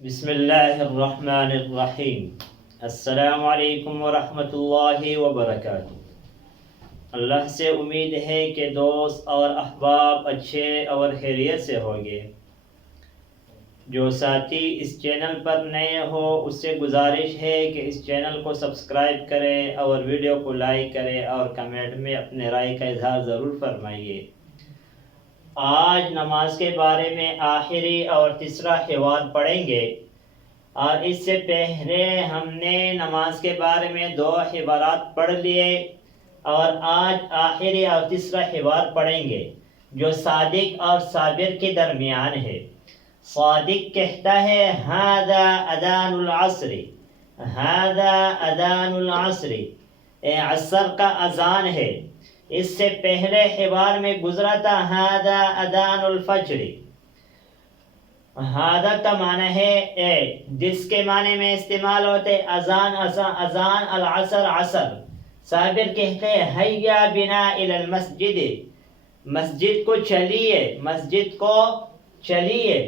بسم اللہ الرحمن الرحیم۔ السلام علیکم ورحمۃ اللہ وبرکاتہ۔ اللہ سے امید ہے کہ دوست اور احباب اچھے اور خیریت سے ہوں گے۔ جو ساتھی اس چینل پر نئے ہو اس سے گزارش ہے کہ اس چینل کو سبسکرائب کرے اور ویڈیو کو لائک کرے اور کمنٹ میں اپنے رائے کا اظہار ضرور فرمائیے۔ آج نماز کے بارے میں آخری اور تیسرا حوار پڑھیں گے، اور اس سے پہلے ہم نے نماز کے بارے میں 2 حوارات پڑھ لیے، اور آج آخری اور تیسرا حوار پڑھیں گے جو صادق اور صابر کے درمیان ہے۔ صادق کہتا ہے ھذا اذان العصر، ھذا اذان العصر، عصر کا اذان ہے۔ اس سے پہلے حوار میں گزرا تھا ھذا اذان الفجر۔ ھذا کا معنی ہے جس کے معنی میں استعمال ہوتے اذان، اذان العصر، عصر۔ صابر کہتے ہیں حیا بنا الی المسجد، مسجد کو چلیے، مسجد کو چلیے۔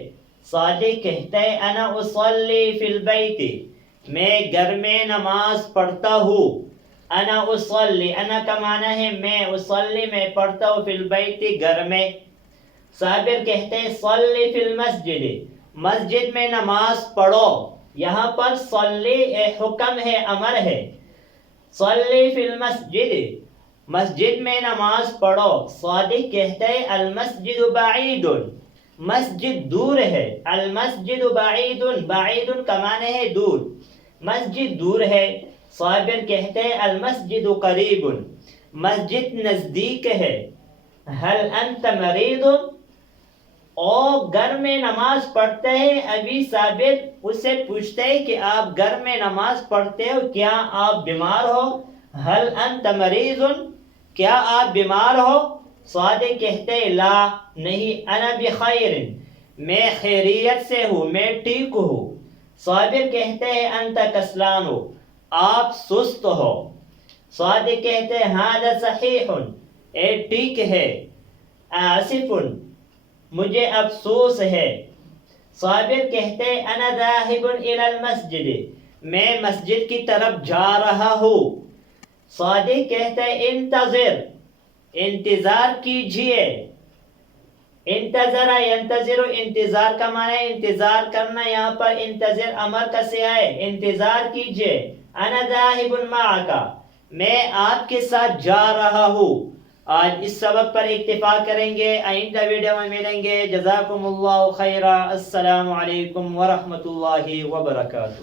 صادق کہتے ہیں انا اصلی فی البیت، میں گھر میں نماز پڑھتا ہوں۔ انا اصلی، انا کا معنی ہے میں، اصلی میں پڑھتا ہوں، فی البیت گھر میں۔ صابر کہتے ہیں صلی فی المسجد، مسجد میں نماز پڑھو۔ یہاں پر صلی حکم ہے، امر ہے۔ صلی فی المسجد، مسجد میں نماز پڑھو۔ صادق کہتے ہیں المسجد بعید، مسجد دور ہے۔ المسجد بعید، بعید کا معنی ہے دور، مسجد دور ہے۔ صابر کہتے ہیں المسجد قریب، مسجد نزدیک ہے۔ هل انت مریض، او گھر میں نماز پڑھتے ہیں؟ ابھی صابر اس سے پوچھتے ہیں کہ آپ گھر میں نماز پڑھتے ہو، کیا آپ بیمار ہو؟ هل انت مریض، کیا آپ بیمار ہو؟ صادق کہتے ہیں لا، نہیں، انا بخیر، میں خیریت سے ہوں، میں ٹھیک ہوں۔ صابر کہتے ہیں انت کسلان، آپ سست ہو۔ صادق کہتے ہیں ھذا صحیح، ٹھیک ہے۔ آسف، مجھے افسوس ہے۔ صابر کہتے ہیں انا ذاہب الی المسجد، میں مسجد کی طرف جا رہا ہوں۔ صادق کہتے ہیں انتظر، انتظار کیجئے۔ انتظر ینتظر، انتظار کا معنی ہے انتظار کرنا، یہاں پر انتظر امر کا صیغہ ہے، انتظار کیجئے۔ انا ذاہب معک، میں آپ کے ساتھ جا رہا ہوں۔ آج اس سبق پر اکتفا کریں گے، آئندہ ویڈیو میں ملیں گے۔ جزاکم اللہ خیرا، السلام علیکم ورحمۃ اللہ وبرکاتہ۔